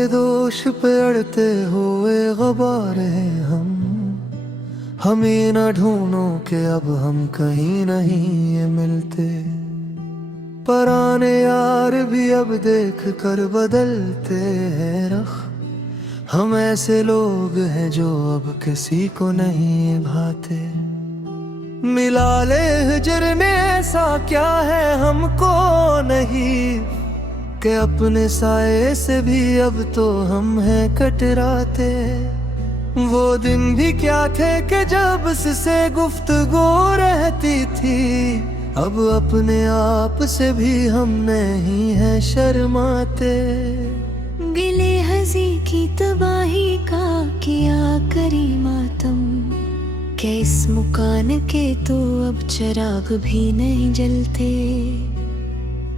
के दोष पे अड़ते हुए गुब्बारे हम ही न ढूंढो के अब हम कहीं नहीं ये मिलते। पुराने यार भी अब देख कर बदलते हैं रख, हम ऐसे लोग हैं जो अब किसी को नहीं भाते। मिला ले हिजर ने ऐसा क्या है हमको नहीं, कि अपने साए से भी अब तो हम हैं कटराते। वो दिन भी क्या थे कि जब से गुफ्तगू रहती थी, अब अपने आप से भी हम नहीं हैं शर्माते। गिले हंसी की तबाही का किया करी मातम, के इस मुकान के तो अब चिराग भी नहीं जलते।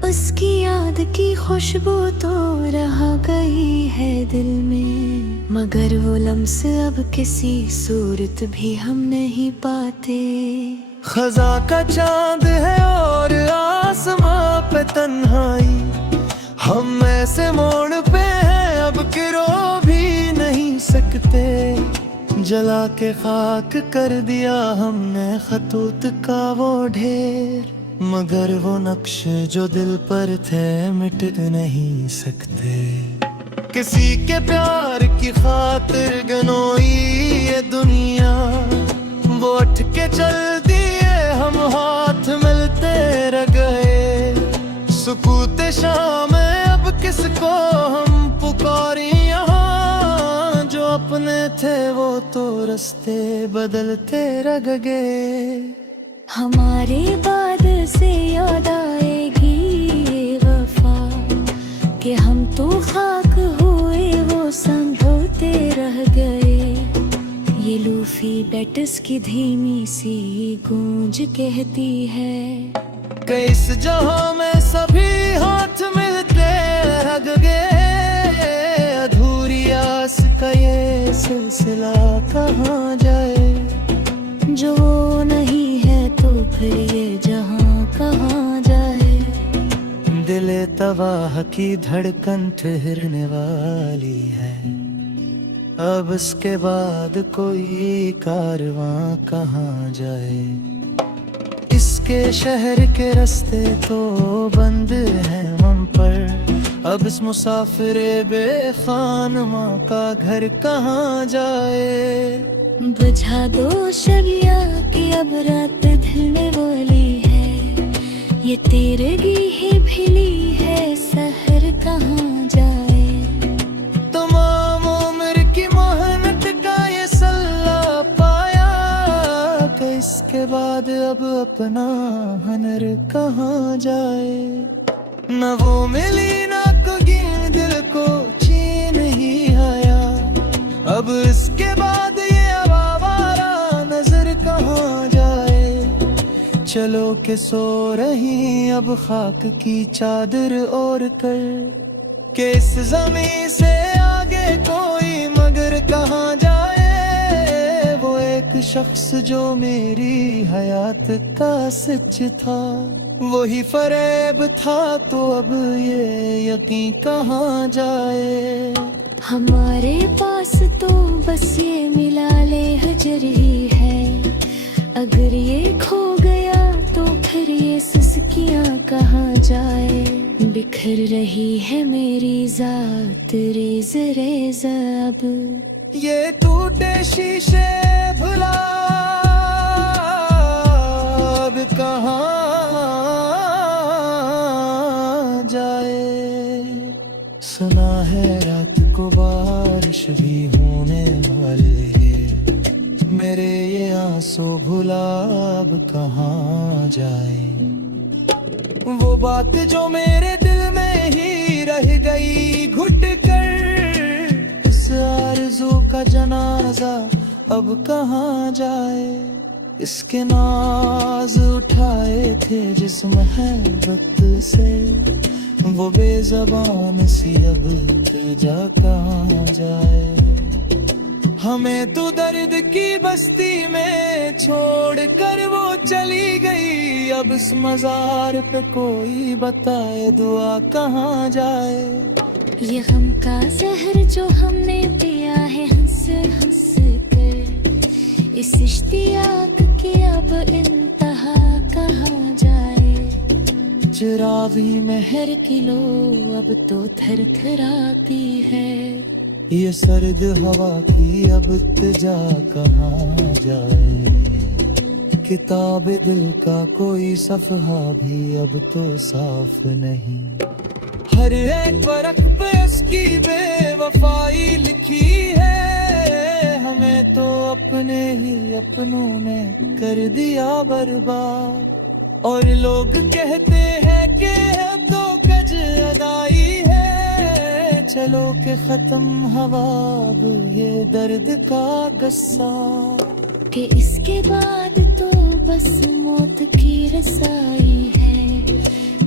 उसकी याद की खुशबू तो रहा गई है दिल में, मगर वो लम्स अब किसी सूरत भी हम नहीं पाते। खजा का चांद है और आसमां पे तन्हाई, हम ऐसे मोड़ पे हैं अब कि रो भी नहीं सकते। जला के खाक कर दिया हमने खतूत का वो ढेर, मगर वो नक्श जो दिल पर थे मिट नहीं सकते। किसी के प्यार की खातिर गनोई ये दुनिया, वो उठ के चल दिए हम हाथ मिलते रह गए। सुकूते शाम अब किसको हम पुकारी यहाँ, जो अपने थे वो तो रास्ते बदलते रह गए। हमारे बाद से याद आएगी ये वफा, कि हम तो खाक हुए वो संभलते रह गए। ये लूफी बेटस की धीमी सी गूंज कहती है कि इस जहां में सभी हाथ मिलते रह गए। अधूरी आस का ये सिलसिला कहाँ जाए, जो नहीं है तो फिर ये जहां कहाँ जाए। दिले तबाह की धड़कन ठहरने वाली है, अब इसके बाद कोई कारवां कहाँ जाए। इसके शहर के रास्ते तो बंद हैं हम पर, अब इस मुसाफिरे बेखानमा का घर कहाँ जाए। बुझा दो शबिया कि अब रात ढलने वाली है, ये तेरगी ही भिली है सहर कहाँ जाए। तमाम उम्र की मेहनत का ये सल्ला पाया, कि इसके बाद अब अपना हनर कहाँ जाए। न वो मिली ना कोई दिल को चैन ही आया, अब इसके बाद ये आवारा नजर कहाँ जाए। चलो के सो रही अब खाक की चादर ओढ़ कर, कि इस ज़मीं से आगे कोई मगर कहाँ जाए। वो एक शख्स जो मेरी हयात का सच था, वही फरेब था तो अब ये यकीन कहाँ जाए। हमारे पास तो बस ये मिला ले हजर ही है, अगर ये खो गया तो फिर ये सिसकियाँ कहाँ जाए। बिखर रही है मेरी जात रेज रेज अब, ये टूटे शीशे भुला अब कहाँ जाए। सुना है रात को बारिश भी होने वाली है, मेरे ये आंसू भुला अब कहाँ जाए। वो बात जो मेरे दिल में ही रह गई घुट कर, इस आरज़ू का जनाजा अब कहाँ जाए। इसके नाज उठाए थे जिस मोहब्बत से, वो बेज़बान सी अब जा कहाँ जाए। हमें तो दर्द की बस्ती में छोड़ कर वो चली गई, अब इस मजार पे कोई बताए दुआ कहाँ जाए। ये गम का जहर जो हमने पिया है हंस हंस कर, इस इश्तियाक की अब इंतहा कहाँ जाए। चिरागी में हर किलो अब तो थर थराती है, ये सर्द हवा की अब इत्तिजा कहाँ जाए। किताब दिल का कोई सफ़हा भी अब तो साफ नहीं, हर एक बरख पे उसकी बेवफाई लिखी है। हमें तो अपने ही अपनों ने कर दिया बर्बाद, और लोग कहते हैं कि अब तो कज अदाई है। चलो के खत्म हवा अब ये दर्द का गस्सा, कि इसके बाद तो बस मौत की रसाई है।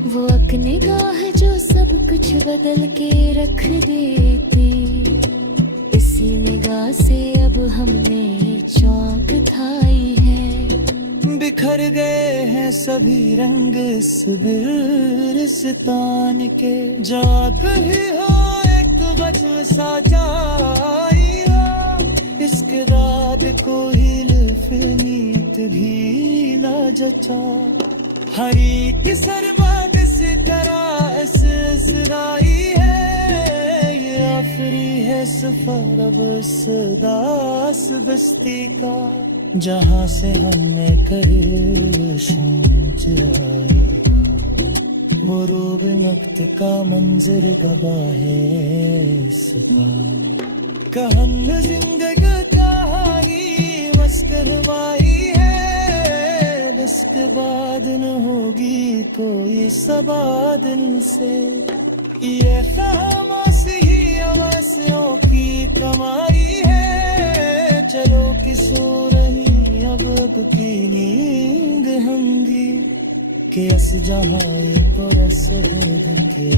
वो एक निगाह जो सब कुछ बदल के रख देती, इसी निगाह से अब हमने चौंक खाई है। बिखर गए हैं सभी रंग इस बिरस्तान के, जाग ही हो एक वजह सा जाई हो। इसके दाद को हिल नीत भी ना जचा, हरी की सरमाद से तरह सदाई है। ये आखिरी है सफर अब इस दास बस्ती का, जहाँ से हमने करे शाम चुराई। वो रोग वक्त का मंजर गवा है सका, कहन जिंदगी कहानी मस्करवाई है। इसके बाद न होगी कोई सबादन से, ये खामोशी ही आवाज़ों की कमाई है। चलो कि सो रही अब की नींद हम भी, कि अस जहाँ ये तो रस के